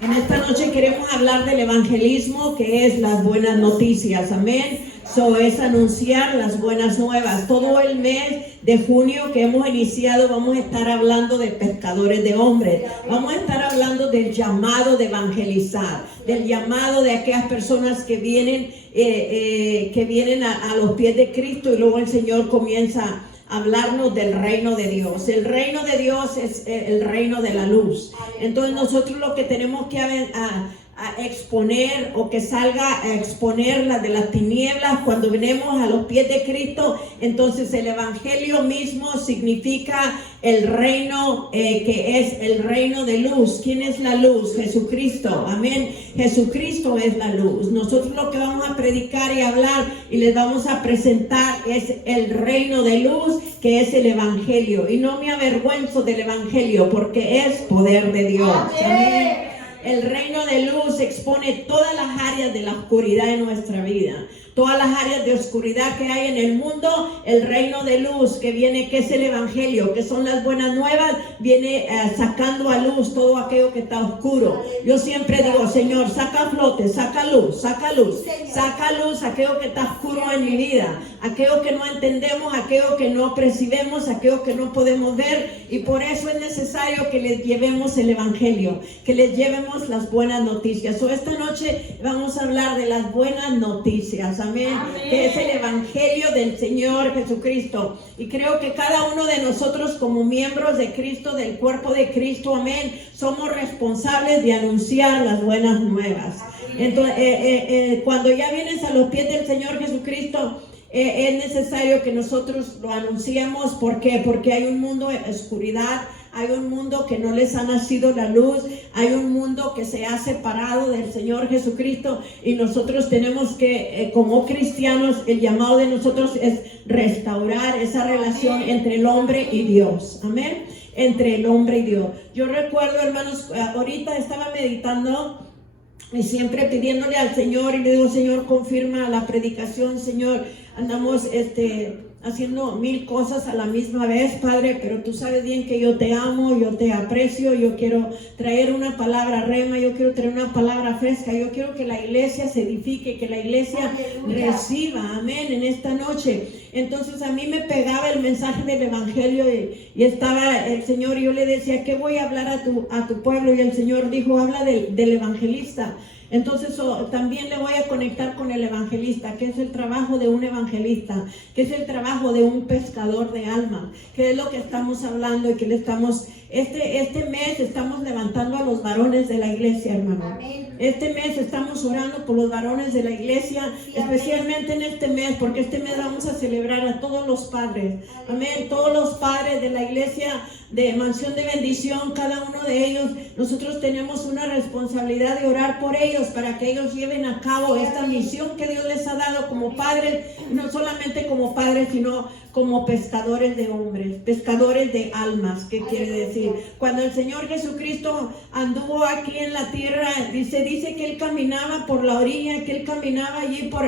En esta noche queremos hablar del evangelismo, que es las buenas noticias, amén. Es anunciar las buenas nuevas. Todo el mes de junio que hemos iniciado vamos a estar hablando de pescadores de hombres. Vamos a estar hablando del llamado de evangelizar, del llamado de aquellas personas que vienen a los pies de Cristo, y luego el Señor comienza a hablarnos del reino de Dios. El reino de Dios es el reino de la luz. Entonces nosotros lo que tenemos que a exponer, o que salga a exponer la de las tinieblas cuando venimos a los pies de Cristo. Entonces el evangelio mismo significa el reino, que es el reino de luz. ¿Quién es la luz? Jesucristo, amén. Jesucristo es la luz. Nosotros lo que vamos a predicar y hablar y les vamos a presentar es el reino de luz, que es el evangelio, y no me avergüenzo del evangelio porque es poder de Dios, amén. El reino de luz expone todas las áreas de la oscuridad de nuestra vida, todas las áreas de oscuridad que hay en el mundo. El reino de luz que viene, que es el evangelio, que son las buenas nuevas, viene sacando a luz todo aquello que está oscuro. Yo siempre digo: Señor, saca a flote, saca luz, saca luz, saca luz aquello que está oscuro en mi vida, aquello que no entendemos, aquello que no percibemos, aquello que no podemos ver. Y por eso es necesario que les llevemos el evangelio, que les llevemos las buenas noticias. Esta noche vamos a hablar de las buenas noticias, amén, que es el evangelio del Señor Jesucristo. Y creo que cada uno de nosotros, como miembros de Cristo, del cuerpo de Cristo, amén, somos responsables de anunciar las buenas nuevas. Entonces, cuando ya vienes a los pies del Señor Jesucristo, es necesario que nosotros lo anunciemos. ¿Por qué? Porque hay un mundo de oscuridad, hay un mundo que no les ha nacido la luz, hay un mundo que se ha separado del Señor Jesucristo, y nosotros tenemos que, como cristianos, el llamado de nosotros es restaurar esa relación entre el hombre y Dios, amén, entre el hombre y Dios. Yo recuerdo, hermanos, ahorita estaba meditando y siempre pidiéndole al Señor, y le digo: Señor, confirma la predicación. Señor, andamos haciendo 1000 cosas a la misma vez, Padre, pero tú sabes bien que yo te amo, yo te aprecio, yo quiero traer una palabra rema, yo quiero traer una palabra fresca, yo quiero que la iglesia se edifique, que la iglesia reciba, amén, en esta noche. Entonces a mí me pegaba el mensaje del evangelio, y estaba el Señor, y yo le decía: ¿qué voy a hablar a tu pueblo? Y el Señor dijo: habla del evangelista. Entonces también le voy a conectar con el evangelista, que es el trabajo de un evangelista, que es el trabajo de un pescador de almas, que es lo que estamos hablando, y que le estamos, este mes estamos levantando a los varones de la iglesia, hermano. Amén. Este mes estamos orando por los varones de la iglesia, especialmente en este mes, porque este mes vamos a celebrar a todos los padres, amén, todos los padres de la iglesia de Mansión de Bendición. Cada uno de ellos, nosotros tenemos una responsabilidad de orar por ellos, para que ellos lleven a cabo esta misión que Dios les ha dado como padres, no solamente como padres, sino como pescadores de hombres, pescadores de almas. ¿Qué quiere decir? Cuando el Señor Jesucristo anduvo aquí en la tierra, dice que Él caminaba por la orilla, que Él caminaba allí por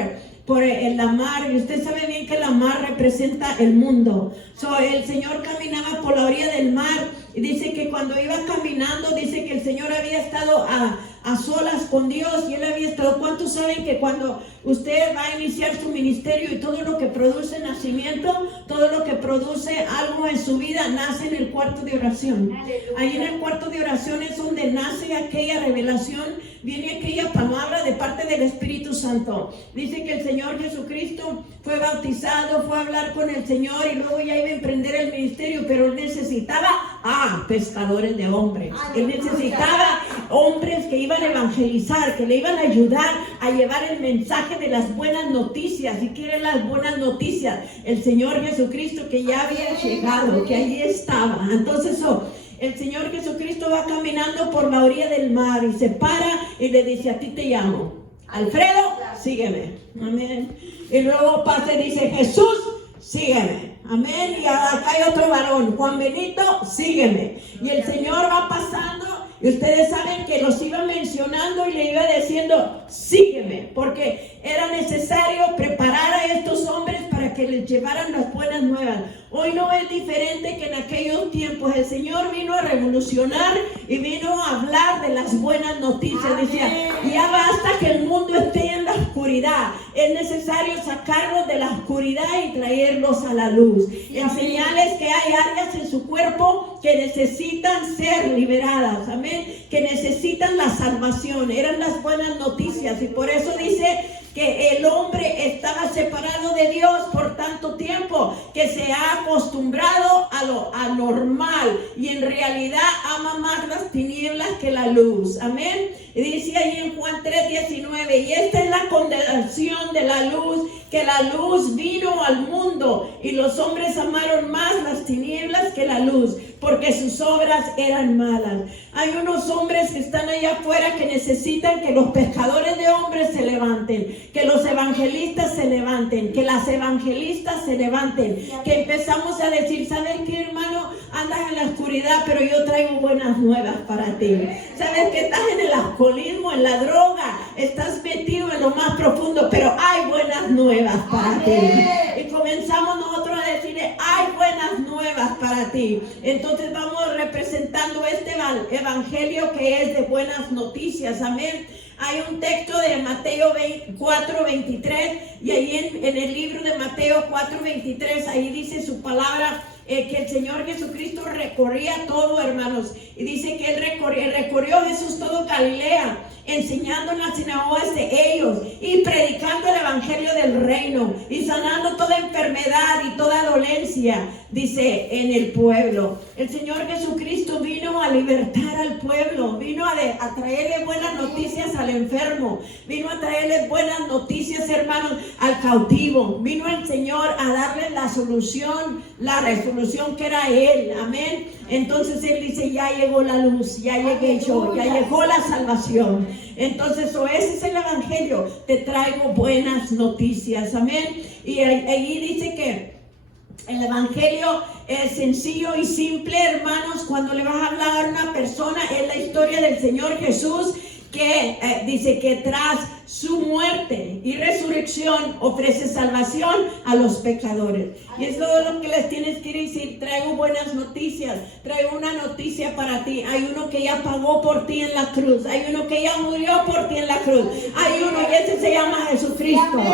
la mar, y usted sabe bien que la mar representa el mundo. El Señor caminaba por la orilla del mar, y dice que cuando iba caminando, dice que el Señor había estado a solas con Dios, y Él había estado. ¿Cuántos saben que cuando usted va a iniciar su ministerio, y todo lo que produce nacimiento, todo lo que produce algo en su vida, nace en el cuarto de oración? Ahí en el cuarto de oración es donde nace aquella revelación, viene aquella palabra de parte del Espíritu Santo. Dice que el Señor Jesucristo fue bautizado, fue a hablar con el Señor, y luego ya iba a emprender el ministerio, pero Él necesitaba pescadores de hombres. Él necesitaba hombres que iban a evangelizar, que le iban a ayudar a llevar el mensaje de las buenas noticias. ¿Y qué eran las buenas noticias? El Señor Jesucristo, que ya había llegado, que allí estaba. Entonces el Señor Jesucristo va caminando por la orilla del mar, y se para y le dice: a ti te llamo, Alfredo, sígueme, amén. Y luego pasa y dice: Jesús, sígueme, amén. Y acá hay otro varón: Juan Benito, sígueme. Y el Señor va pasando, y ustedes saben que los iba mencionando y le iba diciendo: sígueme, porque era necesario preparar a estos hombres para que les llevaran las buenas nuevas. Hoy no es diferente que en aquellos tiempos. El Señor vino a revolucionar y vino a hablar de las buenas noticias. Decía, ya basta que el mundo esté en la oscuridad. Es necesario sacarlos de la oscuridad y traerlos a la luz. Enseñarles que hay áreas en su cuerpo que necesitan ser liberadas. Amén. Que necesitan la salvación. Eran las buenas noticias. Y por eso dice que el hombre estaba separado de Dios por tanto tiempo que se ha acostumbrado a lo anormal y en realidad ama más las tinieblas que la luz. Amén. Y dice ahí en Juan 3:19, y esta es la condenación de la luz, que la luz vino al mundo y los hombres amaron más las tinieblas que la luz, porque sus obras eran malas. Hay unos hombres que están allá afuera que necesitan que los pescadores de hombres se levanten, que los evangelistas se levanten, que las evangelistas se levanten, que empezamos a decir, ¿sabes qué, hermano? Andas en la oscuridad, pero yo traigo buenas nuevas para ti. ¿Sabes que estás en el alcoholismo, en la droga? Estás metido en lo más profundo, pero hay buenas nuevas para ti. Y comenzamos nosotros a decirle, hay buenas nuevas para ti. Entonces vamos representando este evangelio que es de buenas noticias. Amén. Hay un texto de Mateo 4:23 y ahí en el libro de Mateo 4:23, ahí dice su palabra, que el Señor Jesucristo recorría todo, hermanos, y dice que Él recorrió Jesús todo Galilea, enseñando en las sinagogas de ellos y predicando el evangelio del reino y sanando toda enfermedad y toda dolencia, dice, en el pueblo. El Señor Jesucristo vino a libertar al pueblo, vino a traerle buenas noticias al enfermo, vino a traerle buenas noticias, hermanos, al cautivo, vino el Señor a darle la solución, la resolución que era Él. Amén. Entonces Él dice, ya llegó la luz, ya llegué yo, ya llegó la salvación. Entonces, ese es el evangelio. Te traigo buenas noticias. Amén. Y ahí dice que el evangelio es sencillo y simple, hermanos. Cuando le vas a hablar a una persona, es la historia del Señor Jesús, que dice que tras su muerte y resurrección ofrece salvación a los pecadores. Y es todo lo que les tienes que decir. Traigo buenas noticias, traigo una noticia para ti. Hay uno que ya pagó por ti en la cruz, hay uno que ya murió por ti en la cruz, hay uno y ese se llama Jesucristo.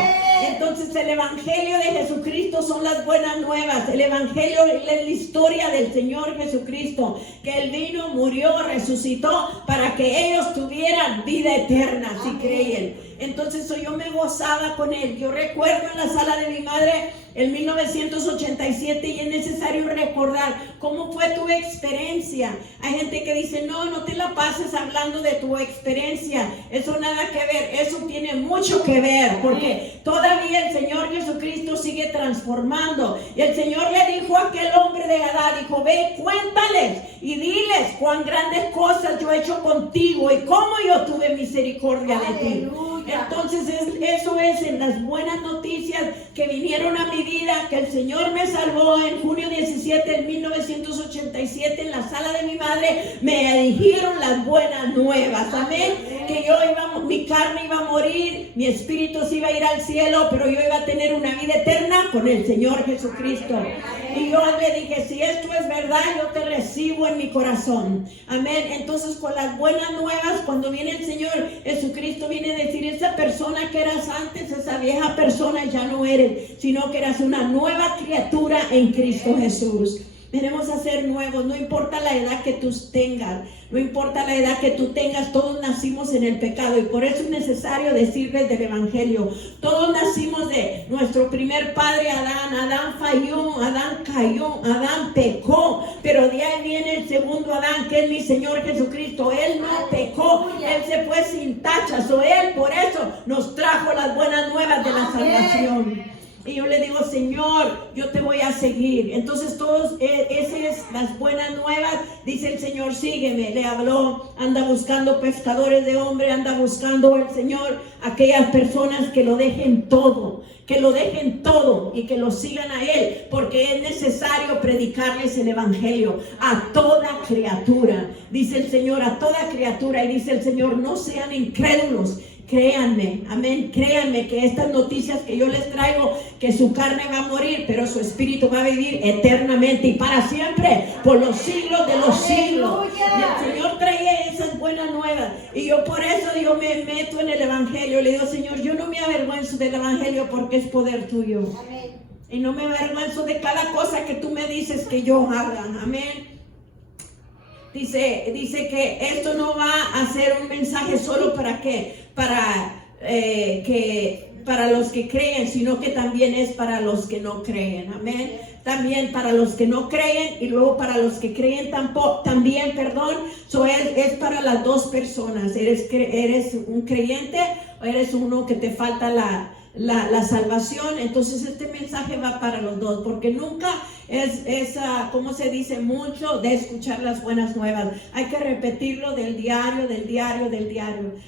Entonces el evangelio de Jesucristo son las buenas nuevas. El evangelio es la historia del Señor Jesucristo, que Él vino, murió, resucitó para que ellos tuvieran vida eterna si creyen. Entonces yo me gozaba con Él. Yo recuerdo en la sala de mi madre en 1987 y es necesario recordar cómo fue tu experiencia. Hay gente que dice, no te la pases hablando de tu experiencia. Eso nada que ver, eso tiene mucho que ver, porque todavía el Señor Jesucristo sigue transformando. Y el Señor le dijo a aquel hombre de Gadara, dijo, ve, cuéntales y diles cuán grandes cosas yo he hecho contigo y cómo yo tuve misericordia de ti. Entonces eso es en las buenas noticias que vinieron a mi vida, que el Señor me salvó en junio 17 de 1987 en la sala de mi madre. Me dijeron las buenas nuevas, amén, que mi carne iba a morir, mi espíritu se iba a ir al cielo, pero yo iba a tener una vida eterna con el Señor Jesucristo. Y yo le dije, si esto es verdad, yo te recibo en mi corazón, amén. Entonces con las buenas nuevas, cuando viene el Señor Jesucristo, viene a decir, esa persona que eras antes, esa vieja persona ya no eres, sino que eras una nueva criatura en Cristo Jesús. Venimos a ser nuevos, no importa la edad que tú tengas, no importa la edad que tú tengas, todos nacimos en el pecado y por eso es necesario decirles del evangelio. Todos nacimos de nuestro primer padre Adán. Adán falló, Adán cayó, Adán pecó, pero de ahí viene el segundo Adán, que es mi Señor Jesucristo. Él no pecó, Él se fue sin tachas, Él por eso nos trajo las buenas nuevas de la salvación. Y yo le digo, Señor, yo te voy a seguir. Entonces todos, esas es las buenas nuevas. Dice el Señor, sígueme. Le habló, anda buscando pescadores de hombre, anda buscando el Señor aquellas personas que lo dejen todo, y que lo sigan a Él, porque es necesario predicarles el evangelio a toda criatura. Dice el Señor, a toda criatura. Y dice el Señor, no sean incrédulos, créanme, amén, créanme que estas noticias que yo les traigo, que su carne va a morir, pero su espíritu va a vivir eternamente y para siempre, por los siglos de los siglos. Y el Señor traía esas buenas nuevas, y yo por eso yo me meto en el evangelio. Le digo, Señor, yo no me avergüenzo del evangelio porque es poder tuyo. Y no me avergüenzo de cada cosa que tú me dices que yo haga. Amén. Dice que esto no va a ser un mensaje solo para los que creen, sino que también es para los que no creen. Amén. También para los que no creen y luego para los que creen también, perdón. Es para las dos personas. Eres un creyente o eres uno que te falta la salvación. Entonces este mensaje va para los dos, porque nunca es como se dice mucho de escuchar las buenas nuevas. Hay que repetirlo del diario.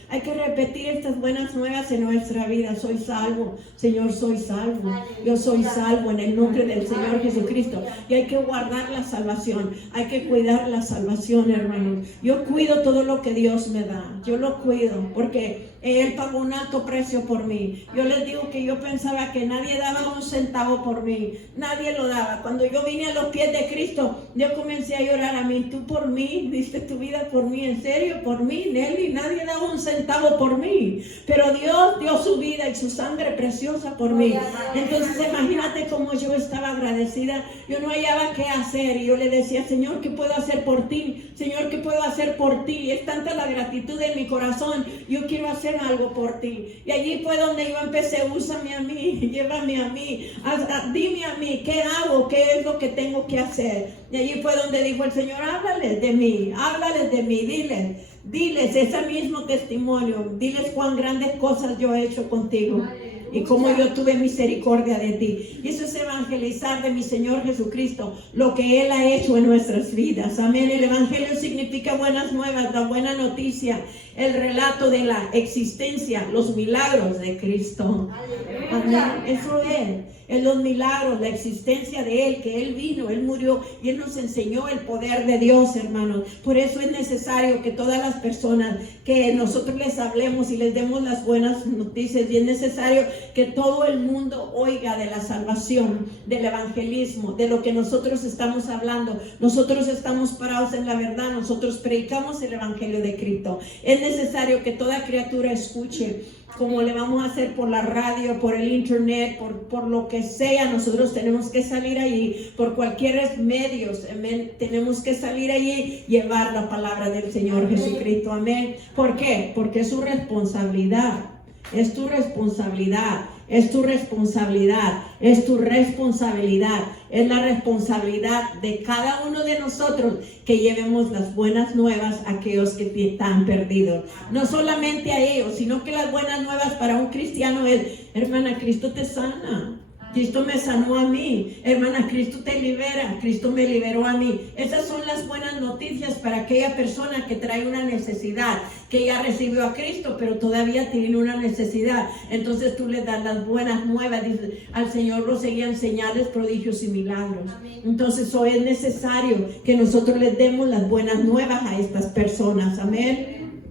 Hay que repetir estas buenas nuevas en nuestra vida. Soy salvo, Señor, soy salvo. Yo soy salvo en el nombre del Señor Jesucristo. Y hay que guardar la salvación, hay que cuidar la salvación, hermanos. Yo cuido todo lo que Dios me da, yo lo cuido porque Él pagó un alto precio por mí. Yo les digo que yo pensaba que nadie daba un centavo por mí, nadie lo daba. Cuando yo vine a los pies de Cristo, yo comencé a llorar. A mí, tú por mí, diste tu vida por mí, en serio, por mí, Nelly, nadie daba un centavo por mí, pero Dios dio su vida y su sangre preciosa por mí. Entonces imagínate cómo yo estaba agradecida. Yo no hallaba qué hacer y yo le decía, Señor, ¿qué puedo hacer por ti? Señor, ¿qué puedo hacer por ti? Es tanta la gratitud en mi corazón, yo quiero hacer algo por ti. Y allí fue donde yo empecé, úsame a mí, llévame a mí, dime a mí, ¿qué hago? ¿Qué es lo que tengo que hacer? Y allí fue donde dijo el Señor, háblales de mí, diles ese mismo testimonio, diles cuán grandes cosas yo he hecho contigo y cómo yo tuve misericordia de ti. Y eso es evangelizar de mi Señor Jesucristo, lo que Él ha hecho en nuestras vidas. Amén. El evangelio significa buenas nuevas, la buena noticia, el relato de la existencia, los milagros de Cristo. Amén. Eso es los milagros, la existencia de Él, que Él vino, Él murió y Él nos enseñó el poder de Dios, hermanos. Por eso es necesario que todas las personas que nosotros les hablemos y les demos las buenas noticias, y es necesario que todo el mundo oiga de la salvación, del evangelismo, de lo que nosotros estamos hablando. Nosotros estamos parados en la verdad, nosotros predicamos el evangelio de Cristo. Es necesario que toda criatura escuche, como le vamos a hacer por la radio, por el internet, por lo que sea. Nosotros tenemos que salir allí, por cualquier medios, amén. Tenemos que salir allí, llevar la palabra del Señor Jesucristo, amén. ¿Por qué? Porque es su responsabilidad. Es tu responsabilidad, es tu responsabilidad, es tu responsabilidad, es la responsabilidad de cada uno de nosotros que llevemos las buenas nuevas a aquellos que están perdidos. No solamente a ellos, sino que las buenas nuevas para un cristiano es, hermana, Cristo te sana. Cristo me sanó a mí, hermana, Cristo te libera, Cristo me liberó a mí. Esas son las buenas noticias para aquella persona que trae una necesidad, que ya recibió a Cristo, pero todavía tiene una necesidad. Entonces tú le das las buenas nuevas. Dice, al Señor lo seguían señales, prodigios y milagros. Entonces hoy es necesario que nosotros les demos las buenas nuevas a estas personas, amén.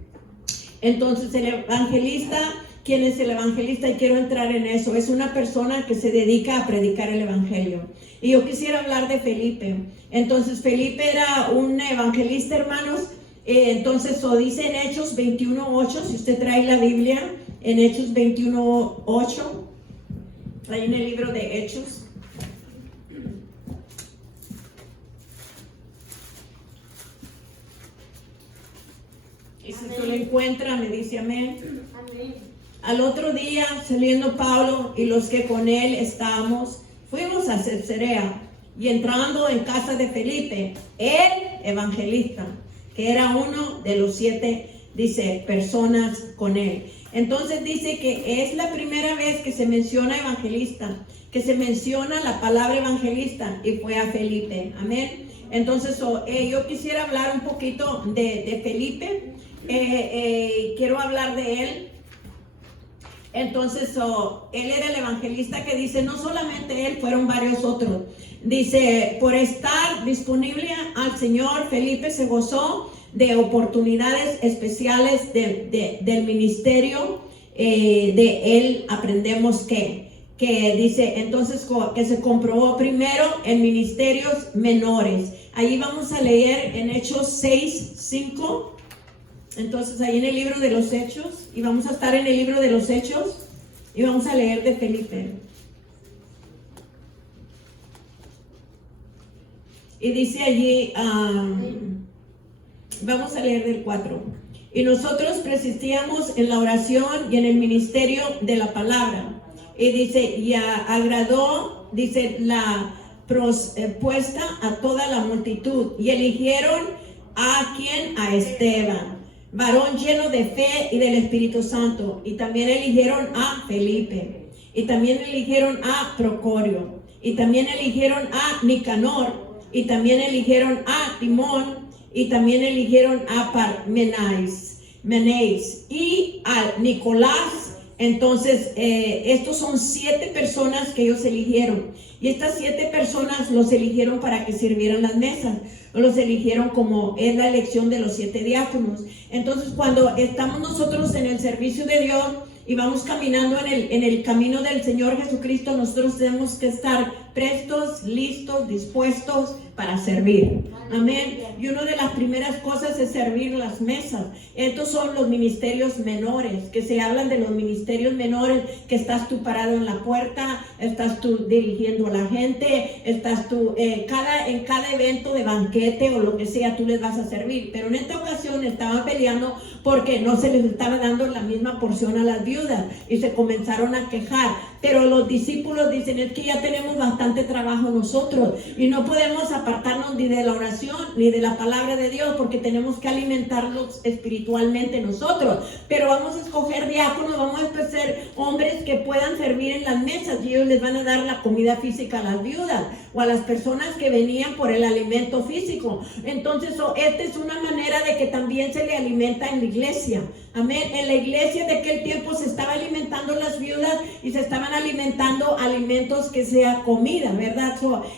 Entonces el evangelista, ¿quién es el evangelista? Y quiero entrar en eso. Es una persona que se dedica a predicar el evangelio. Y yo quisiera hablar de Felipe. Entonces Felipe era un evangelista, hermanos. Entonces dice en Hechos 21:8, si usted trae la Biblia, en Hechos 21:8, ahí en el libro de Hechos. Y si tú lo encuentra, me dice amén. Amén. Al otro día, saliendo Pablo y los que con él estábamos, fuimos a Cesarea, y entrando en casa de Felipe, el evangelista, que era uno de los 7, dice, personas con él. Entonces dice que es la primera vez que se menciona evangelista, que se menciona la palabra evangelista, y fue a Felipe. Amén. Entonces yo quisiera hablar un poquito de Felipe. Quiero hablar de él. Entonces él era el evangelista que dice, no solamente él, fueron varios otros. Dice, por estar disponible al Señor, Felipe se gozó de oportunidades especiales del ministerio de él aprendemos que dice entonces que se comprobó primero en ministerios menores. Ahí vamos a leer en Hechos 6:5. Entonces ahí en el libro de los Hechos, y vamos a estar en el libro de los Hechos y vamos a leer de Felipe. Y dice allí, vamos a leer del 4. Y nosotros persistíamos en la oración y en el ministerio de la palabra. Y dice, y agradó, dice, la propuesta a toda la multitud. Y eligieron a quien, a Esteban, varón lleno de fe y del Espíritu Santo. Y también eligieron a Felipe. Y también eligieron a Procorio. Y también eligieron a Nicanor. Y también eligieron a Timón. Y también eligieron a Parmenas y a Nicolás. Entonces, estos son 7 personas que ellos eligieron. Y estas 7 personas los eligieron para que sirvieran las mesas. Los eligieron como es la elección de los 7 diáconos. Entonces, cuando estamos nosotros en el servicio de Dios y vamos caminando en el camino del Señor Jesucristo, nosotros tenemos que estar prestos, listos, dispuestos para servir. Amén. Y una de las primeras cosas es servir las mesas. Estos son los ministerios menores, que se hablan de los ministerios menores, que estás tú parado en la puerta, estás tú dirigiendo a la gente, estás tú en cada evento de banquete o lo que sea, tú les vas a servir. Pero en esta ocasión estaban peleando porque no se les estaba dando la misma porción a las viudas y se comenzaron a quejar. Pero los discípulos dicen, es que ya tenemos bastante trabajo nosotros y no podemos apartarnos ni de la oración ni de la palabra de Dios, porque tenemos que alimentarnos espiritualmente nosotros. Pero vamos a escoger diáconos, vamos a escoger hombres que puedan servir en las mesas y ellos les van a dar la comida física a las viudas o a las personas que venían por el alimento físico. Entonces, esta es una manera de que también se le alimenta en la iglesia. Amén. En la iglesia de aquel tiempo se estaba alimentando las viudas y se estaban alimentando alimentos que sea comida, ¿verdad?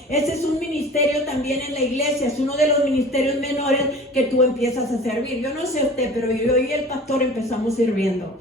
Ese es un ministerio también en la iglesia, es uno de los ministerios menores que tú empiezas a servir. Yo no sé usted, pero yo y el pastor empezamos sirviendo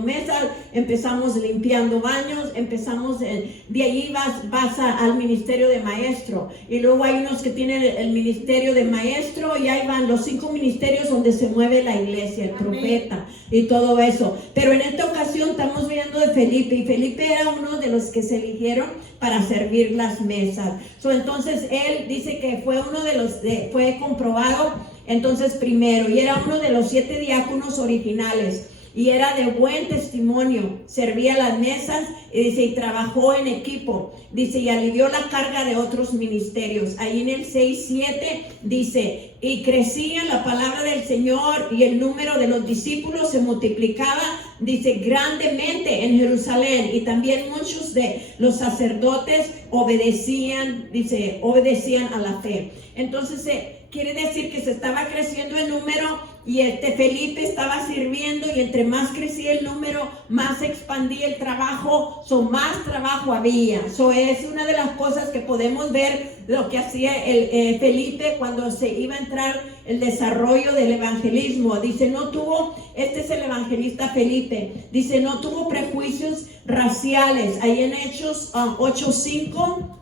mesas, empezamos limpiando baños, empezamos de ahí vas al ministerio de maestro, y luego hay unos que tienen el ministerio de maestro, y ahí van los 5 ministerios donde se mueve la iglesia, el profeta y todo eso. Pero en esta ocasión estamos viendo de Felipe, y Felipe era uno de los que se eligieron para servir las mesas. Entonces él dice que fue uno de los fue comprobado entonces primero, y era uno de los 7 diáconos originales. Y era de buen testimonio, servía las mesas, y dice, y trabajó en equipo, dice, y alivió la carga de otros ministerios. Ahí en el 6:7 dice, y crecía la palabra del Señor y el número de los discípulos se multiplicaba, dice, grandemente en Jerusalén, y también muchos de los sacerdotes obedecían a la fe. Entonces quiere decir que se estaba creciendo el número, y Felipe estaba sirviendo, y entre más crecía el número, más se expandía el trabajo, más trabajo había. Es una de las cosas que podemos ver lo que hacía Felipe cuando se iba a entrar el desarrollo del evangelismo. Dice, este es el evangelista Felipe, dice, no tuvo prejuicios raciales. Ahí en Hechos 8:5.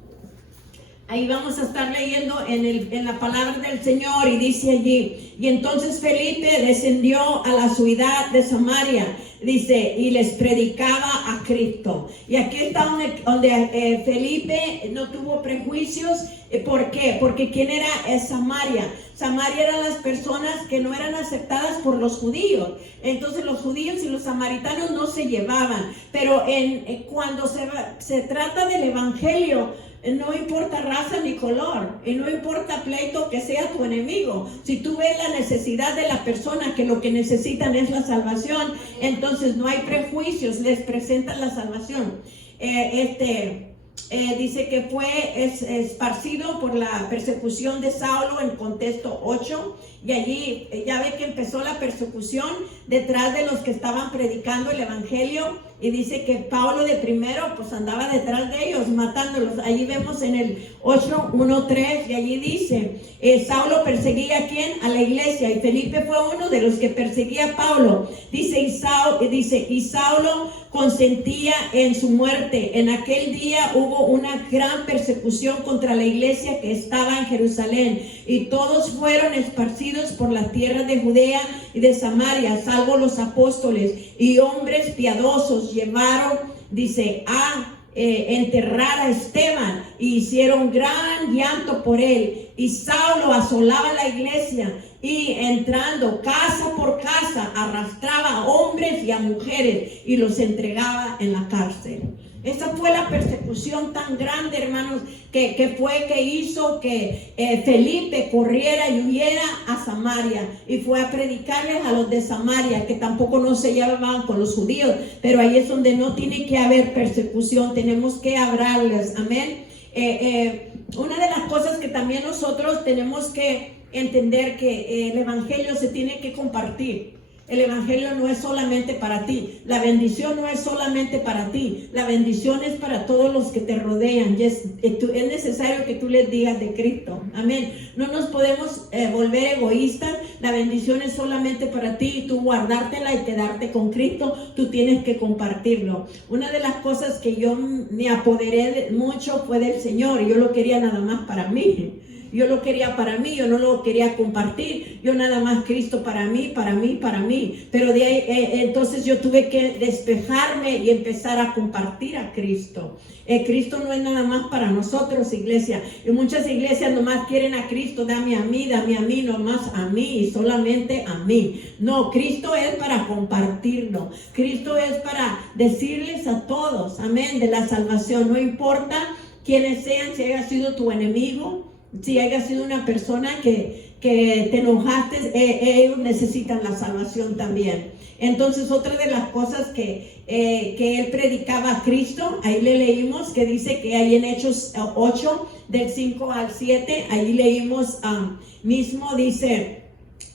Ahí vamos a estar leyendo en la palabra del Señor, y dice allí, y entonces Felipe descendió a la ciudad de Samaria, dice, y les predicaba a Cristo. Y aquí está donde Felipe no tuvo prejuicios. ¿Por qué? Porque ¿quién era Samaria? Samaria eran las personas que no eran aceptadas por los judíos. Entonces los judíos y los samaritanos no se llevaban. Pero cuando se trata del evangelio, no importa raza ni color, y no importa pleito que sea tu enemigo. Si tú ves la necesidad de la persona, que lo que necesitan es la salvación, entonces no hay prejuicios, les presentan la salvación. Dice que fue esparcido por la persecución de Saulo en contexto 8, y allí ya ve que empezó la persecución detrás de los que estaban predicando el evangelio, y dice que Pablo de primero pues andaba detrás de ellos matándolos. Allí vemos en el 8:1-3, y allí dice, Saulo perseguía ¿a quién? A la iglesia, y Felipe fue uno de los que perseguía a Pablo. Dice, y Saulo consentía en su muerte. En aquel día hubo una gran persecución contra la iglesia que estaba en Jerusalén, y todos fueron esparcidos por las tierras de Judea y de Samaria, salvo los apóstoles y hombres piadosos llevaron, dice, a enterrar a Esteban, y hicieron gran llanto por él. Y Saulo asolaba la iglesia, y entrando casa por casa arrastraba a hombres y a mujeres y los entregaba en la cárcel. Esa fue la persecución tan grande, hermanos, que hizo que Felipe corriera y huyera a Samaria, y fue a predicarles a los de Samaria, que tampoco no se llevaban con los judíos, pero ahí es donde no tiene que haber persecución, tenemos que hablarles, amén. Una de las cosas que también nosotros tenemos que entender, que el evangelio se tiene que compartir. El evangelio no es solamente para ti, la bendición no es solamente para ti, la bendición es para todos los que te rodean, y es necesario que tú les digas de Cristo, amén. No nos podemos volver egoístas, la bendición es solamente para ti, y tú guardártela y quedarte con Cristo, tú tienes que compartirlo. Una de las cosas que yo me apoderé mucho fue del Señor, yo lo quería nada más para mí. Yo lo quería para mí, yo no lo quería compartir, yo nada más Cristo para mí. Pero de ahí, entonces yo tuve que despejarme y empezar a compartir a Cristo. Cristo no es nada más para nosotros, iglesia. Y muchas iglesias nomás quieren a Cristo, dame a mí, nomás a mí y solamente a mí. No, Cristo es para compartirlo. Cristo es para decirles a todos, amén, de la salvación. No importa quiénes sean, si haya sido tu enemigo, si haya sido una persona que te enojaste, ellos necesitan la salvación también. Entonces, otra de las cosas que él predicaba a Cristo, ahí le leímos que dice que ahí en Hechos 8, del 5 al 7, ahí leímos mismo, dice: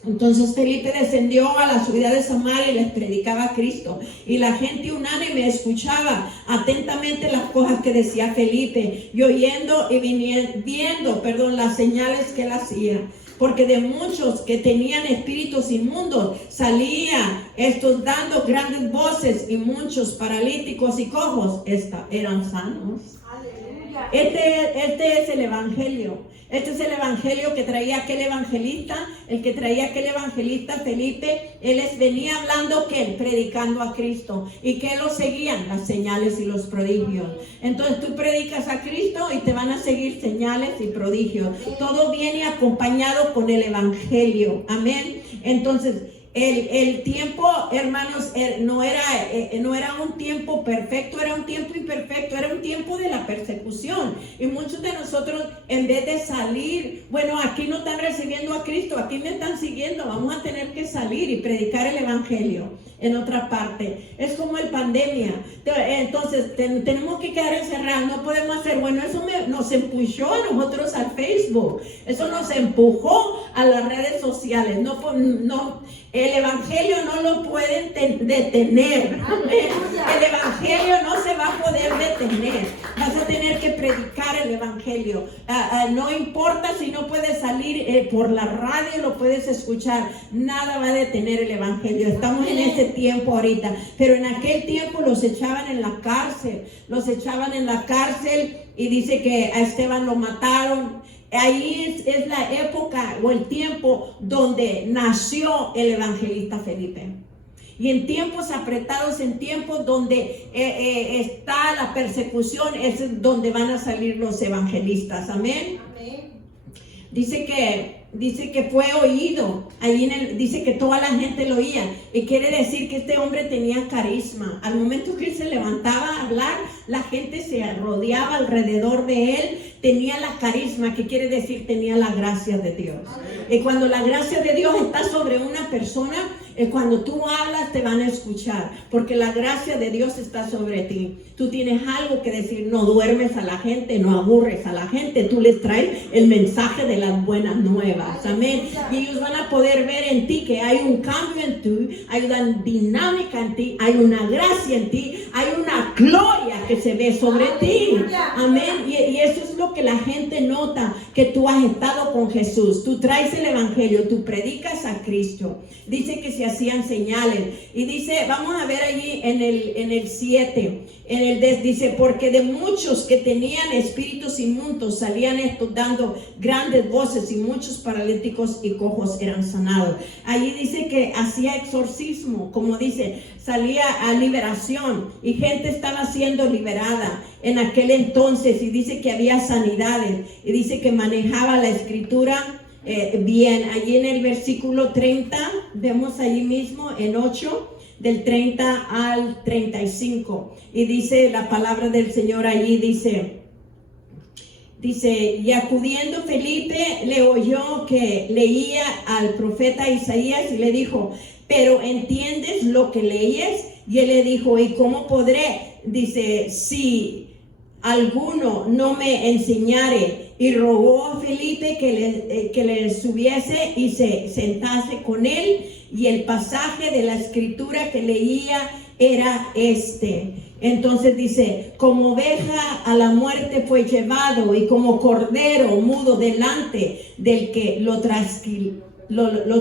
entonces Felipe descendió a la ciudad de Samaria y les predicaba a Cristo, y la gente unánime escuchaba atentamente las cosas que decía Felipe, y oyendo y viendo las señales que él hacía, porque de muchos que tenían espíritus inmundos salía estos dando grandes voces, y muchos paralíticos y cojos eran sanos. Aleluya. Este es el evangelio. Este es el evangelio que traía aquel evangelista, Felipe. Él venía hablando, predicando a Cristo, y que lo seguían las señales y los prodigios. Entonces tú predicas a Cristo y te van a seguir señales y prodigios. Todo viene acompañado con el evangelio, amén. Entonces el tiempo, hermanos, no era un tiempo perfecto, era un tiempo imperfecto, era un tiempo de la persecución. Y muchos de nosotros, en vez de salir, bueno, aquí no están recibiendo a Cristo, aquí me están siguiendo, vamos a tener que salir y predicar el evangelio en otra parte. Es como el pandemia. Entonces tenemos que quedar encerrados, no podemos hacer, bueno, eso nos empujó a nosotros al Facebook, eso nos empujó a las redes sociales. El evangelio no lo pueden detener. El evangelio no se va a poder detener. Vas a tener que predicar el evangelio. No importa si no puedes salir por la radio, lo puedes escuchar. Nada va a detener el evangelio. Estamos en ese tiempo ahorita. Pero en aquel tiempo los echaban en la cárcel. Y dice que a Esteban lo mataron. Ahí es la época o el tiempo donde nació el evangelista Felipe. Y en tiempos apretados, en tiempos donde está la persecución, es donde van a salir los evangelistas. Amén. Amén. Dice que fue oído. Dice que toda la gente lo oía. Y quiere decir que este hombre tenía carisma. Al momento que él se levantaba a hablar, la gente se rodeaba alrededor de él. tenía la carisma, que quiere decir tenía la gracia de Dios. Y cuando la gracia de Dios está sobre una persona, cuando tú hablas te van a escuchar, porque la gracia de Dios está sobre ti. Tú tienes algo que decir, no duermes a la gente, no aburres a la gente, tú les traes el mensaje de las buenas nuevas, amén. Y ellos van a poder ver en ti que hay un cambio en ti, hay una dinámica en ti, hay una gracia en ti, hay una gloria que se ve sobre ti, amén. Y eso es lo que la gente nota, que tú has estado con Jesús, tú traes el evangelio, tú predicas a Cristo. Dice que se hacían señales, y dice, vamos a ver allí en el 7, dice, porque de muchos que tenían espíritus inmundos salían estos dando grandes voces, y muchos paralíticos y cojos eran sanados. Allí dice que hacía exorcismo, como dice, salía a liberación, y gente estaba siendo liberada en aquel entonces, y dice que había sanidades, y dice que manejaba la escritura bien. Allí en el versículo 30, vemos allí mismo en 8, del 30 al 35, y dice la palabra del Señor allí, dice, y acudiendo Felipe le oyó que leía al profeta Isaías, y le dijo, pero ¿entiendes lo que lees? Y él le dijo, ¿y cómo podré? Dice, si alguno no me enseñare. Y rogó a Felipe que le subiese y se sentase con él. Y el pasaje de la escritura que leía era este. Entonces dice, como oveja a la muerte fue llevado, y como cordero mudo delante del que lo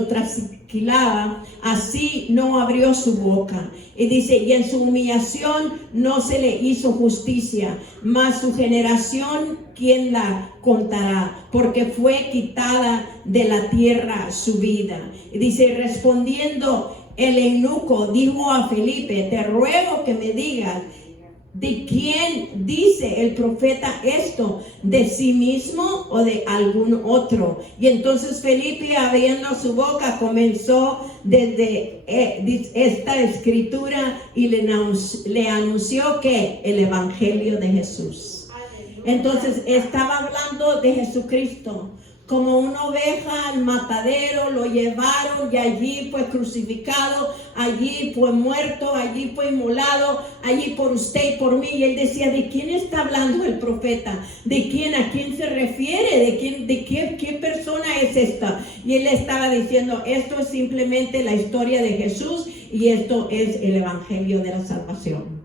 trasquilaba, así no abrió su boca. Y dice, y en su humillación no se le hizo justicia, mas su generación, ¿quién la contará? Porque fue quitada de la tierra su vida. Y dice, respondiendo el eunuco, dijo a Felipe, te ruego que me digas, ¿de quién dice el profeta esto? ¿De sí mismo o de algún otro? Y entonces Felipe, abriendo su boca, comenzó desde esta escritura y le anunció que el evangelio de Jesús. Entonces estaba hablando de Jesucristo. Como una oveja al matadero lo llevaron, y allí fue crucificado, allí fue muerto, allí fue inmolado, allí por usted y por mí. Y él decía, ¿de quién está hablando el profeta? ¿De quién? ¿A quién se refiere? ¿Qué persona es esta? Y él estaba diciendo, esto es simplemente la historia de Jesús, y esto es el evangelio de la salvación.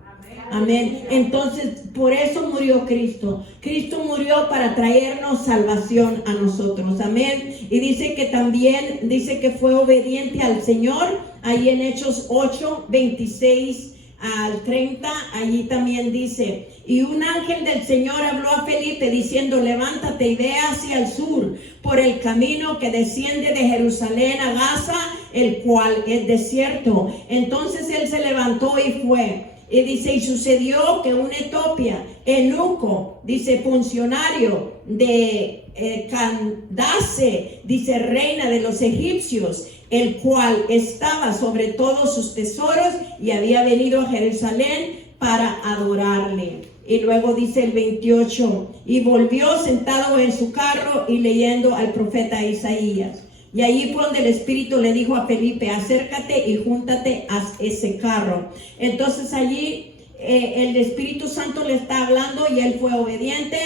Amén. Entonces, por eso murió Cristo. Cristo murió para traernos salvación a nosotros. Amén. Y dice que también, dice que fue obediente al Señor. Ahí en Hechos 8, 26 al 30, allí también dice, y un ángel del Señor habló a Felipe diciendo, levántate y ve hacia el sur, por el camino que desciende de Jerusalén a Gaza, el cual es desierto. Entonces él se levantó y fue. Y dice, y sucedió que un Etiopía, eunuco, dice, funcionario de Candace, dice, reina de los egipcios, el cual estaba sobre todos sus tesoros, y había venido a Jerusalén para adorarle. Y luego dice el 28, y volvió sentado en su carro y leyendo al profeta Isaías. Y ahí fue donde el Espíritu le dijo a Felipe, acércate y júntate a ese carro. Entonces allí el Espíritu Santo le está hablando, y él fue obediente.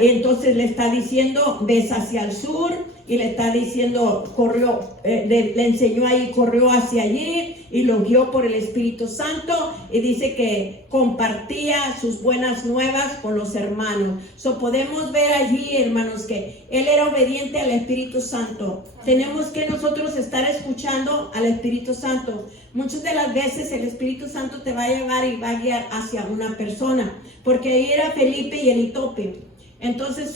Entonces le está diciendo, ves hacia el sur, y le está diciendo, corrió, le enseñó ahí, corrió hacia allí, y lo guió por el Espíritu Santo, y dice que compartía sus buenas nuevas con los hermanos. Podemos ver allí, hermanos, que él era obediente al Espíritu Santo. Tenemos que nosotros estar escuchando al Espíritu Santo. Muchas de las veces el Espíritu Santo te va a llevar y va a guiar hacia una persona, porque ahí era Felipe y el Etiopía. Entonces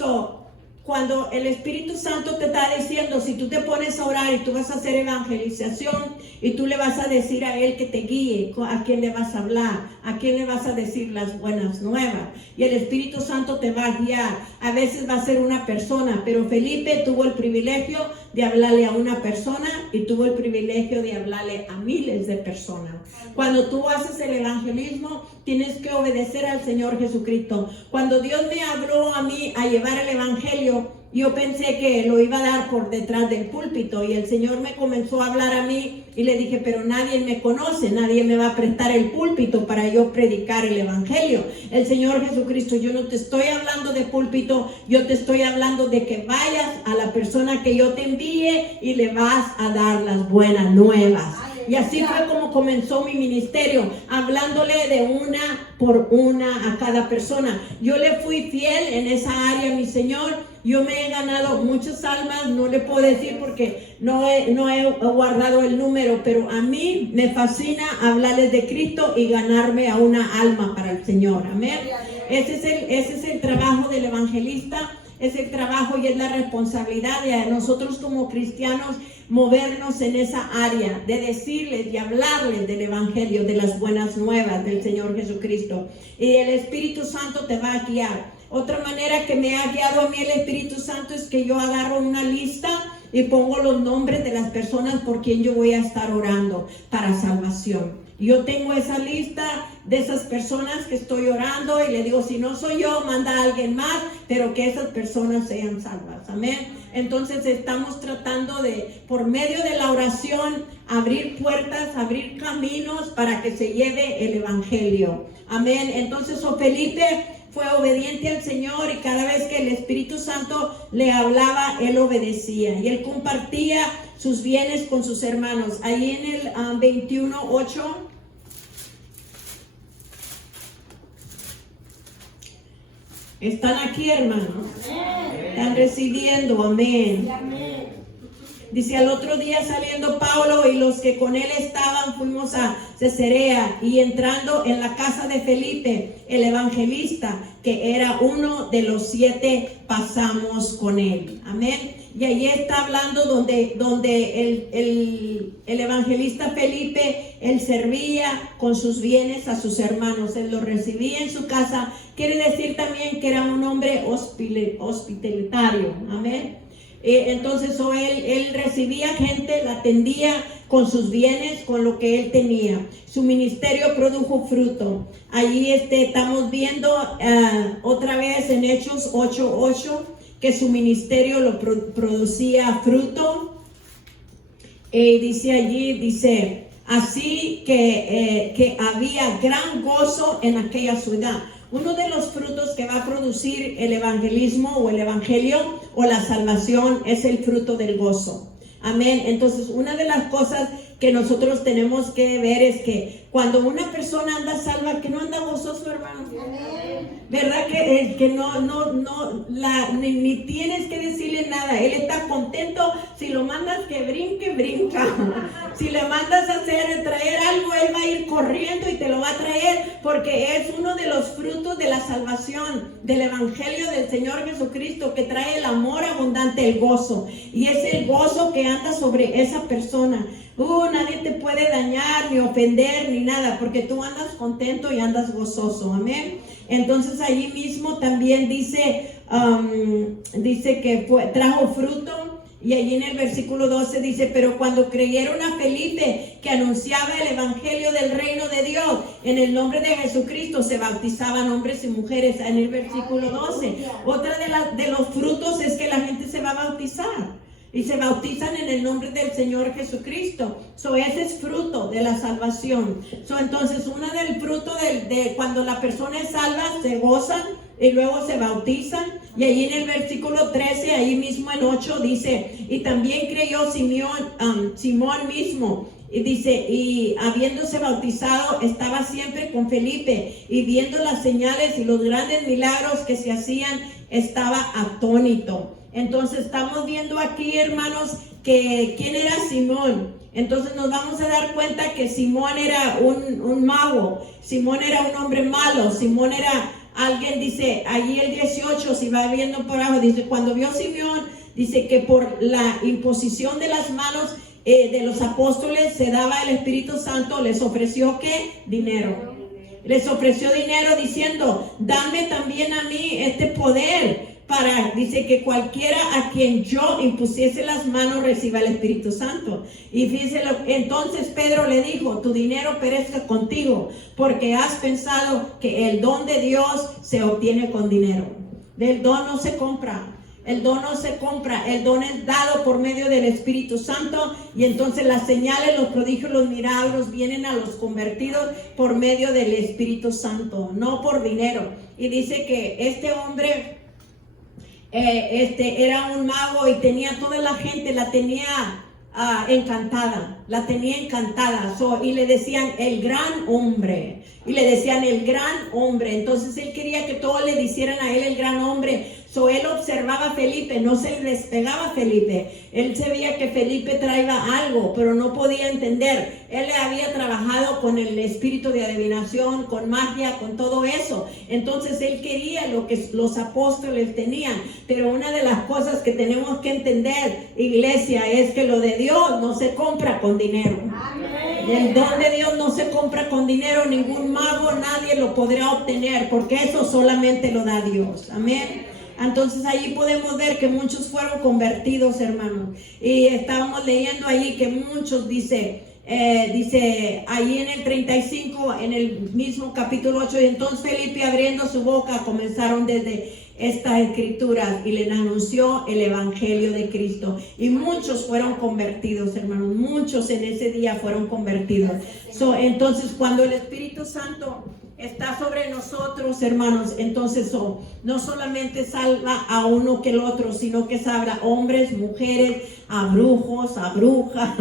cuando el Espíritu Santo te está diciendo, si tú te pones a orar y tú vas a hacer evangelización y tú le vas a decir a Él que te guíe, a quién le vas a hablar, a quién le vas a decir las buenas nuevas, y el Espíritu Santo te va a guiar. A veces va a ser una persona, pero Felipe tuvo el privilegio de hablarle a una persona y tuvo el privilegio de hablarle a miles de personas. Cuando tú haces el evangelismo, tienes que obedecer al Señor Jesucristo. Cuando Dios me habló a mí a llevar el evangelio, yo pensé que lo iba a dar por detrás del púlpito, y el Señor me comenzó a hablar a mí y le dije, pero nadie me conoce, nadie me va a prestar el púlpito para yo predicar el evangelio. El Señor Jesucristo, yo no te estoy hablando de púlpito, yo te estoy hablando de que vayas a la persona que yo te envíe y le vas a dar las buenas nuevas. Y así fue como comenzó mi ministerio, hablándole de una por una a cada persona. Yo le fui fiel en esa área, mi Señor. Yo me he ganado muchas almas, no le puedo decir porque no he guardado el número, pero a mí me fascina hablarles de Cristo y ganarme a una alma para el Señor. Amén. Ese es el trabajo del evangelista. Es el trabajo y es la responsabilidad de nosotros como cristianos movernos en esa área, de decirles y hablarles del evangelio, de las buenas nuevas del Señor Jesucristo. Y el Espíritu Santo te va a guiar. Otra manera que me ha guiado a mí el Espíritu Santo es que yo agarro una lista y pongo los nombres de las personas por quien yo voy a estar orando para salvación. Yo tengo esa lista de esas personas que estoy orando y le digo, si no soy yo, manda a alguien más, pero que esas personas sean salvas. Amén. Entonces estamos tratando de, por medio de la oración, abrir puertas, abrir caminos para que se lleve el evangelio. Amén. Entonces, Felipe fue obediente al Señor, y cada vez que el Espíritu Santo le hablaba, él obedecía y él compartía sus bienes con sus hermanos. Ahí en el 21:8 están aquí, hermanos. Están recibiendo, amén. Dice, al otro día saliendo Pablo y los que con él estaban, fuimos a Cesarea, y entrando en la casa de Felipe, el evangelista, que era uno de los 7, pasamos con él. Amén. Y allí está hablando donde el evangelista Felipe, él servía con sus bienes a sus hermanos, él los recibía en su casa. Quiere decir también que era un hombre hospitalitario. Amén. Entonces él recibía gente, la atendía con sus bienes, con lo que él tenía. Su ministerio produjo fruto. Allí estamos viendo otra vez en Hechos 8:8 que su ministerio lo producía fruto. Dice allí, dice, así que había gran gozo en aquella ciudad. Uno de los frutos que va a producir el evangelismo o el evangelio o la salvación es el fruto del gozo. Amén. Entonces, una de las cosas que nosotros tenemos que ver es que cuando una persona anda salva, que no anda gozoso, hermano. Amén. ¿Verdad que ni tienes que decirle nada? Él está contento. Si lo mandas que brinque, brinca. Si le mandas a traer algo, él va a ir corriendo y te lo va a traer, porque es uno de los frutos de la salvación, del evangelio del Señor Jesucristo, que trae el amor abundante, el gozo. Y es el gozo que anda sobre esa persona. Nadie te puede dañar, ni ofender, ni nada, porque tú andas contento y andas gozoso. Amén. Entonces allí mismo también dice que trajo fruto. Y allí en el versículo 12 dice, pero cuando creyeron a Felipe, que anunciaba el evangelio del reino de Dios, en el nombre de Jesucristo se bautizaban hombres y mujeres. En el versículo 12, otra de los frutos es que la gente se va a bautizar. Y se bautizan en el nombre del Señor Jesucristo. Ese es fruto de la salvación. Entonces, uno del fruto de cuando la persona es salva, se gozan y luego se bautizan. Y ahí en el versículo 13, ahí mismo en 8, dice, y también creyó Simón mismo. Y dice, y habiéndose bautizado, estaba siempre con Felipe, y viendo las señales y los grandes milagros que se hacían, estaba atónito. Entonces estamos viendo aquí, hermanos, que quién era Simón. Entonces nos vamos a dar cuenta que Simón era un mago, Simón era un hombre malo, Simón era alguien dice, allí el 18, si va viendo por abajo, dice, cuando vio Simeón, dice que por la imposición de las manos de los apóstoles se daba el Espíritu Santo, les ofreció ¿qué? Dinero. Les ofreció dinero diciendo, dame también a mí este poder para, dice que cualquiera a quien yo impusiese las manos reciba el Espíritu Santo. Y fíjense, entonces Pedro le dijo, tu dinero perezca contigo, porque has pensado que el don de Dios se obtiene con dinero. El don no se compra. El don no se compra, el don es dado por medio del Espíritu Santo, y entonces las señales, los prodigios, los milagros vienen a los convertidos por medio del Espíritu Santo, no por dinero. Y dice que este hombre era un mago y tenía toda la gente, la tenía encantada, y le decían el gran hombre, entonces él quería que todos le dijeran a él el gran hombre. Él observaba a Felipe, no se le despegaba a Felipe. Él sabía que Felipe traía algo, pero no podía entender. Él había trabajado con el espíritu de adivinación, con magia, con todo eso. Entonces él quería lo que los apóstoles tenían. Pero una de las cosas que tenemos que entender, iglesia, es que lo de Dios no se compra con dinero. El don de Dios no se compra con dinero. Ningún mago, nadie lo podrá obtener, porque eso solamente lo da Dios. Amén. Entonces allí podemos ver que muchos fueron convertidos, hermanos. Y estábamos leyendo allí que muchos, dice allí en el 35, en el mismo capítulo 8, y entonces Felipe abriendo su boca comenzaron desde estas escrituras y le anunció el evangelio de Cristo. Y muchos fueron convertidos, hermanos. Muchos en ese día fueron convertidos. Entonces cuando el Espíritu Santo está sobre nosotros, hermanos, entonces no solamente salva a uno que el otro, sino que salva a hombres, mujeres, a brujos, a brujas,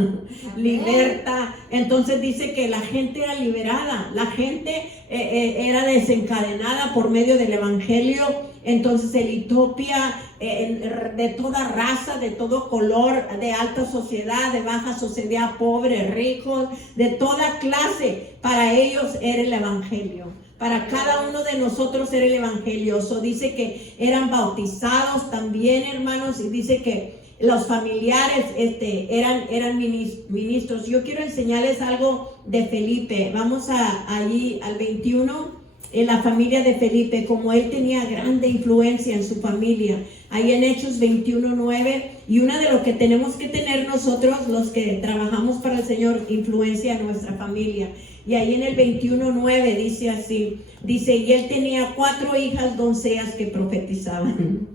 liberta. Entonces dice que la gente era liberada, la gente era desencadenada por medio del evangelio. Entonces en Etiopía, de toda raza, de todo color, de alta sociedad, de baja sociedad, pobres, ricos, de toda clase, para ellos era el evangelio. Para cada uno de nosotros era el evangelio. Dice que eran bautizados también, hermanos, y dice que los familiares eran ministros. Yo quiero enseñarles algo de Felipe. Vamos allí al 21. En la familia de Felipe, como él tenía grande influencia en su familia, ahí en Hechos 21:9, y una de lo que tenemos que tener nosotros, los que trabajamos para el Señor, influencia en nuestra familia. Y ahí en el 21:9 dice así, dice, y él tenía 4 hijas doncellas que profetizaban.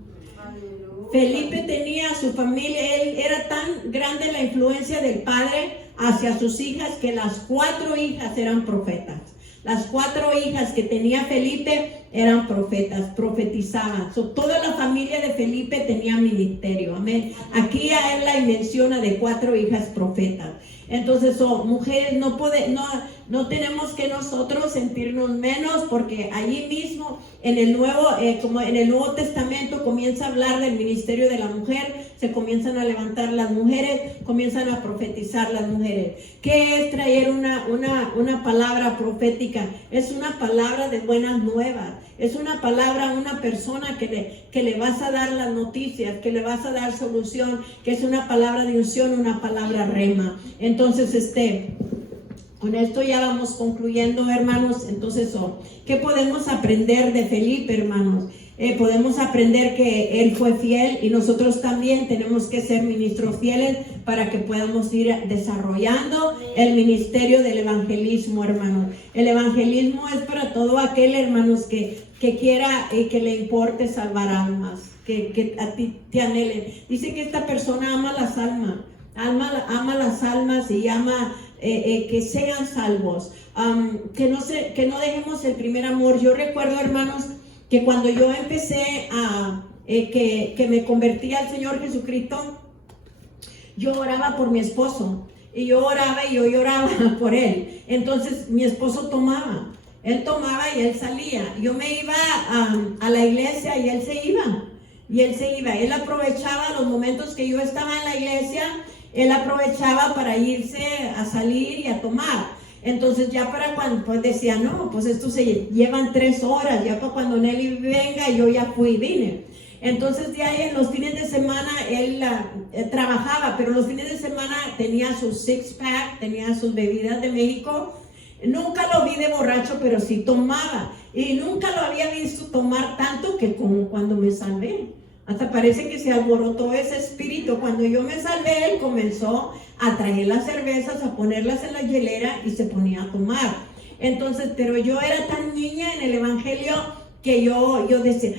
Felipe tenía su familia, él era tan grande la influencia del padre hacia sus hijas que las 4 hijas eran profetas. Las 4 hijas que tenía Felipe eran profetas, profetizaban. Toda la familia de Felipe tenía ministerio. Amén. Aquí a él la menciona de 4 hijas profetas. Entonces, mujeres, no tenemos que nosotros sentirnos menos, porque allí mismo en el Nuevo Testamento comienza a hablar del ministerio de la mujer, se comienzan a levantar las mujeres, comienzan a profetizar las mujeres. ¿Qué es traer una palabra profética? Es una palabra de buenas nuevas. Es una palabra a una persona que le vas a dar las noticias, que le vas a dar solución, que es una palabra de unción, una palabra rema. Entonces, con esto ya vamos concluyendo, hermanos. Entonces, ¿qué podemos aprender de Felipe, hermanos? Podemos aprender que él fue fiel, y nosotros también tenemos que ser ministros fieles para que podamos ir desarrollando el ministerio del evangelismo, hermanos. El evangelismo es para todo aquel, hermanos, que quiera y que le importe salvar almas, que a ti te anhelen. Dice que esta persona ama las almas, ama las almas y ama que sean salvos, que no dejemos el primer amor. Yo recuerdo, hermanos, que cuando yo empecé que me convertí al Señor Jesucristo, yo oraba por mi esposo, y yo oraba y yo lloraba por él. Entonces mi esposo tomaba, él tomaba y él salía. Yo me iba a la iglesia y él se iba. Él aprovechaba los momentos que yo estaba en la iglesia, él aprovechaba para irse a salir y a tomar. Entonces ya para cuando, pues decía, no, pues esto se llevan 3 horas, ya para cuando Nelly venga yo ya fui y vine. Entonces de ahí en los fines de semana él trabajaba, pero los fines de semana tenía su six-pack, tenía sus bebidas de México. Nunca lo vi de borracho, pero sí tomaba. Y nunca lo había visto tomar tanto que como cuando me salvé. Hasta parece que se alborotó ese espíritu. Cuando yo me salvé, él comenzó a traer las cervezas, a ponerlas en la hielera y se ponía a tomar. Entonces, pero yo era tan niña en el evangelio que yo decía,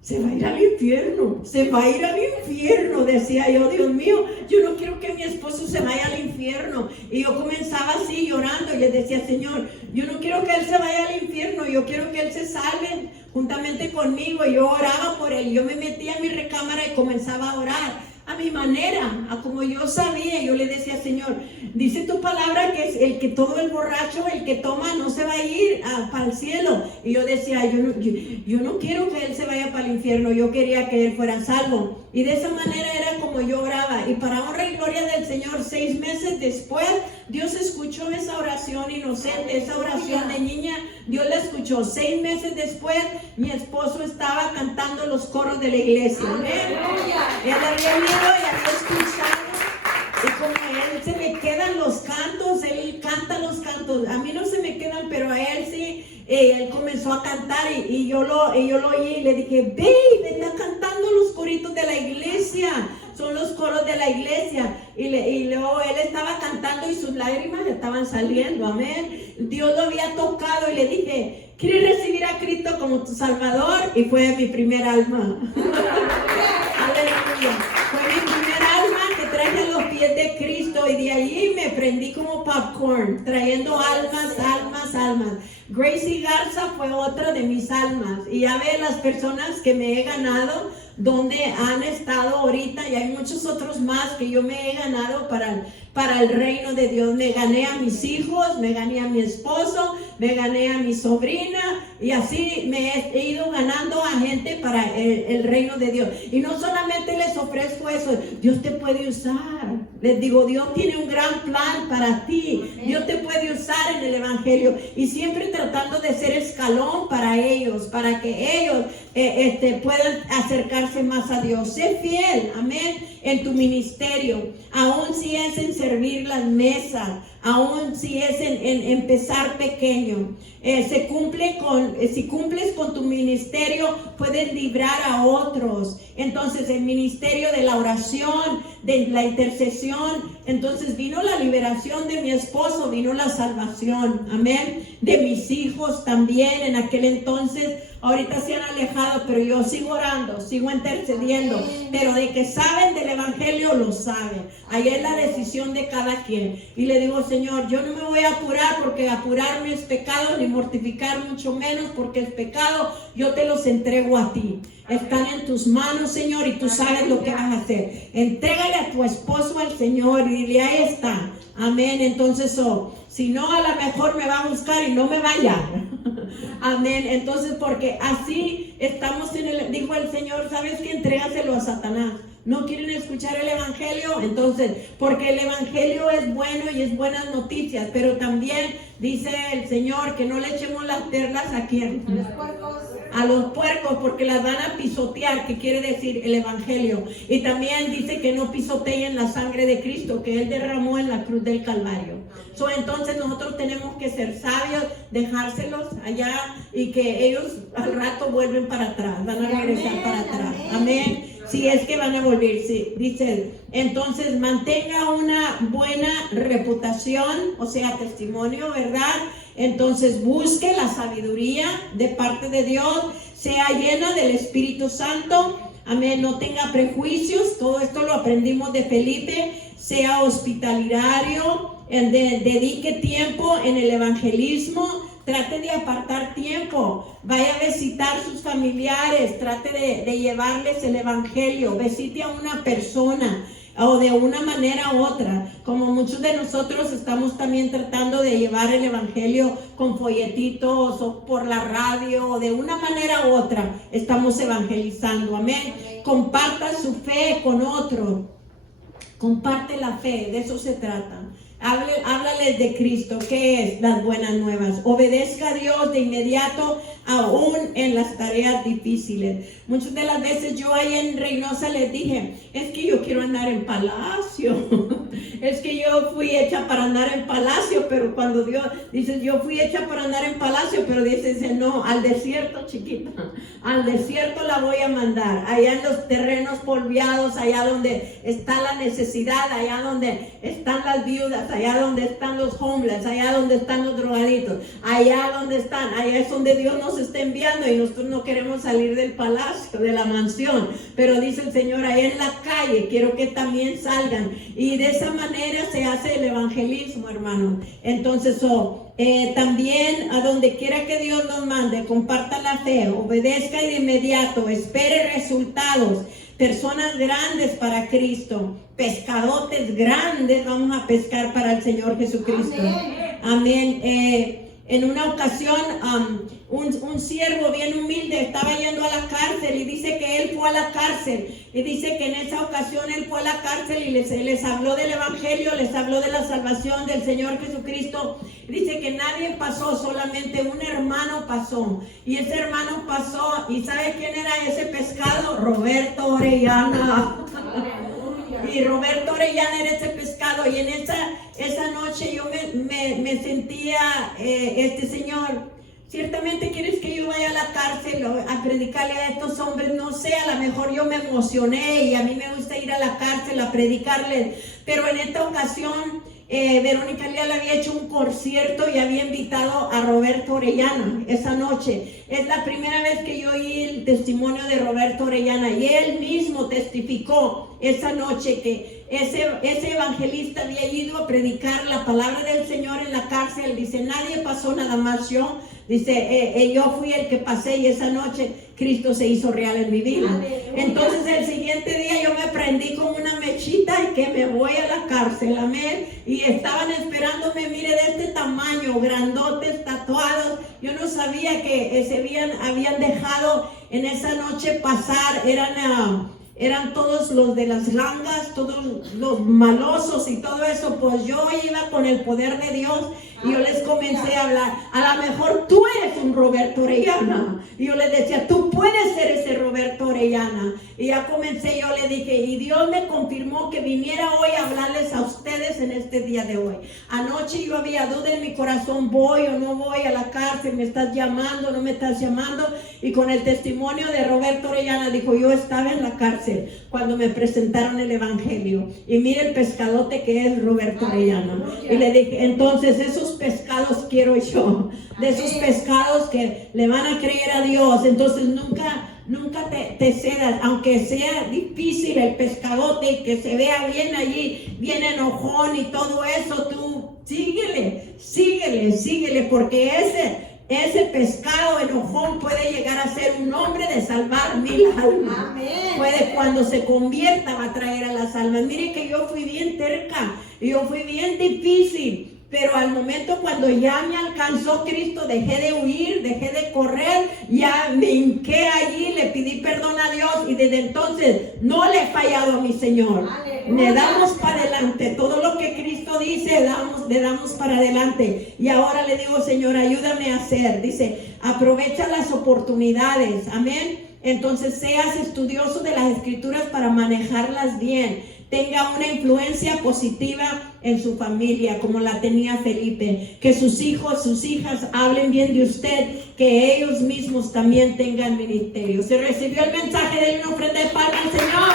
se va a ir al infierno, se va a ir al infierno, decía yo, Dios mío, yo no quiero que mi esposo se vaya al infierno. Y yo comenzaba así llorando y le decía, Señor, yo no quiero que él se vaya al infierno, yo quiero que él se salve juntamente conmigo. Y yo oraba por él, yo me metía en mi recámara y comenzaba a orar a mi manera, a como yo sabía. Yo le decía, Señor, dice tu palabra que es el que todo el borracho, el que toma, no se va a ir para el cielo. Y yo decía, yo no quiero que él se vaya para el infierno, yo quería que él fuera salvo. Y de esa manera era como yo oraba. Y para honra y gloria del Señor, 6 meses después, Dios escuchó esa oración inocente, esa oración de niña. Dios la escuchó. 6 meses después, mi esposo estaba cantando los coros de la iglesia. Amén. Él había ido y había escuchado. Y como a él se le quedan los cantos, él canta los cantos. A mí no se me quedan, pero a él sí. Él comenzó a cantar y yo lo oí y le dije, babe, está cantando los coritos de la iglesia. Son los coros de la iglesia. Y luego él estaba cantando y sus lágrimas estaban saliendo. Amén. Dios lo había tocado y le dije, ¿quieres recibir a Cristo como tu Salvador? Y fue mi primer alma. Aleluya. Fue mi primer alma que traje a los pies de Cristo. Y de allí me prendí como popcorn, trayendo almas. Gracie Garza fue otra de mis almas. Y ya ve las personas que me he ganado, donde han estado ahorita, y hay muchos otros más que yo me he ganado para el reino de Dios. Me gané a mis hijos, me gané a mi esposo, me gané a mi sobrina, y así me he ido ganando a gente para el reino de Dios. Y no solamente les ofrezco eso, Dios te puede usar. Les digo, Dios tiene un gran plan para ti. Dios te puede usar en el evangelio, y siempre tratando de ser escalón para ellos, para que ellos puedan acercarse más a Dios. Sé fiel, amén, en tu ministerio, aun si es en servir las mesas, aun si es en empezar pequeño. Si cumples con tu ministerio, puedes librar a otros. Entonces, el ministerio de la oración, de la intercesión, entonces vino la liberación de mi esposo, vino la salvación, amén, de mis hijos también en aquel entonces. Ahorita se han alejado, pero yo sigo orando, sigo intercediendo, pero de que saben del evangelio, lo saben. Ahí es la decisión de cada quien. Y le digo, Señor, yo no me voy a apurar, porque apurarme es pecado, ni mortificar mucho menos, porque es pecado. Yo te los entrego a ti. Están en tus manos, Señor, y tú sabes lo que vas a hacer. Entrégale a tu esposo al Señor y dile, ahí está. Amén. Entonces, si no, a lo mejor me va a buscar y no me va a hallar. Amén. Entonces, porque así estamos dijo el Señor, ¿sabes qué? Entrégaselo a Satanás. ¿No quieren escuchar el evangelio? Entonces, porque el evangelio es bueno y es buenas noticias, pero también dice el Señor que no le echemos las perlas ¿a quién? A los puercos, porque las van a pisotear, que quiere decir el evangelio. Y también dice que no pisoteen la sangre de Cristo que Él derramó en la cruz del Calvario. Entonces nosotros tenemos que ser sabios, dejárselos allá, y que ellos al rato vuelven para atrás, van a regresar para atrás. Amén. Si es que van a volver, sí. Dice, entonces mantenga una buena reputación, o sea, testimonio, ¿verdad? Entonces busque la sabiduría de parte de Dios, sea llena del Espíritu Santo, amén, no tenga prejuicios. Todo esto lo aprendimos de Felipe. Sea hospitalario, dedique tiempo en el evangelismo, trate de apartar tiempo, vaya a visitar sus familiares, trate de llevarles el evangelio, visite a una persona, o de una manera u otra, como muchos de nosotros estamos también tratando de llevar el evangelio con folletitos o por la radio, o de una manera u otra estamos evangelizando, amén. Comparta su fe con otro, comparte la fe, de eso se trata. Háblales de Cristo. ¿Qué es las buenas nuevas? Obedezca a Dios de inmediato, aún en las tareas difíciles. Muchas de las veces yo ahí en Reynosa les dije, es que yo quiero andar en palacio. Es que yo fui hecha para andar en palacio, pero cuando Dios dice, yo fui hecha para andar en palacio, pero dice, no, al desierto, chiquita, al desierto la voy a mandar, allá en los terrenos polveados, allá donde está la necesidad, allá donde están las viudas, allá donde están los homeless, allá donde están los drogaditos, allá donde están, allá es donde Dios nos está enviando, y nosotros no queremos salir del palacio, de la mansión, pero dice el Señor, allá en la calle quiero que también salgan, y de esa manera se hace el evangelismo, hermano. Entonces, también a donde quiera que Dios nos mande, comparta la fe, obedezca y de inmediato, espere resultados. Personas grandes para Cristo, pescadotes grandes vamos a pescar para el Señor Jesucristo. Amén. En una ocasión, un siervo bien humilde estaba yendo a la cárcel, y dice que él fue a la cárcel, y dice que en esa ocasión él fue a la cárcel y les habló del evangelio, les habló de la salvación del Señor Jesucristo. Dice que nadie pasó, solamente un hermano pasó, y ese hermano pasó, y ¿sabe quién era ese pescado? Roberto Orellana. Y Roberto Orellana era ese pescado, y en esa noche yo me sentía, Señor, ciertamente quieres que yo vaya a la cárcel a predicarle a estos hombres, no sé, a lo mejor yo me emocioné, y a mí me gusta ir a la cárcel a predicarles, pero en esta ocasión Verónica Lía le había hecho un concierto y había invitado a Roberto Orellana esa noche. Es la primera vez que yo oí el testimonio de Roberto Orellana, y él mismo testificó esa noche que ese evangelista había ido a predicar la palabra del Señor en la cárcel. Dice, nadie pasó, nada más yo. Dice, yo fui el que pasé, y esa noche Cristo se hizo real en mi vida. Entonces el siguiente día yo me prendí con una mechita y que me voy a la cárcel, amén. Y estaban esperándome, mire, de este tamaño, grandotes, tatuados. Yo no sabía que habían dejado en esa noche pasar, eran todos los de las gangas, todos los malosos y todo eso. Pues yo iba con el poder de Dios, y yo les comencé a hablar. A lo mejor tú eres un Roberto Orellana. Y yo les decía, tú puedes ser ese Roberto Orellana. Y ya comencé, yo le dije, y Dios me confirmó que viniera hoy a hablarles a ustedes en este día de hoy. Anoche yo había duda en mi corazón, voy o no voy a la cárcel, me estás llamando, no me estás llamando. Y con el testimonio de Roberto Orellana, dijo, yo estaba en la cárcel cuando me presentaron el evangelio, y mire el pescadote que es Roberto Orellana. Y le dije, entonces esos pescados quiero yo, de esos pescados que le van a creer a Dios. Entonces nunca te cedas, aunque sea difícil el pescadote y que se vea bien allí, bien enojón y todo eso, tú síguele, porque ese pescado enojón puede llegar a ser un hombre de salvar 1000 almas. Puede, cuando se convierta, va a traer a las almas. Mire que yo fui bien terca, yo fui bien difícil, pero al momento cuando ya me alcanzó Cristo, dejé de huir, dejé de correr, ya me hinqué allí, le pedí perdón a Dios, y desde entonces no le he fallado a mi Señor. Le damos para adelante, todo lo que Cristo dice, le damos para adelante. Y ahora le digo, Señor, ayúdame a hacer. Dice, aprovecha las oportunidades, amén. Entonces seas estudioso de las Escrituras para manejarlas bien. Tenga una influencia positiva en su familia, como la tenía Felipe. Que sus hijos, sus hijas hablen bien de usted, que ellos mismos también tengan ministerio. ¿Se recibió el mensaje? De una ofrenda de palmas al Señor.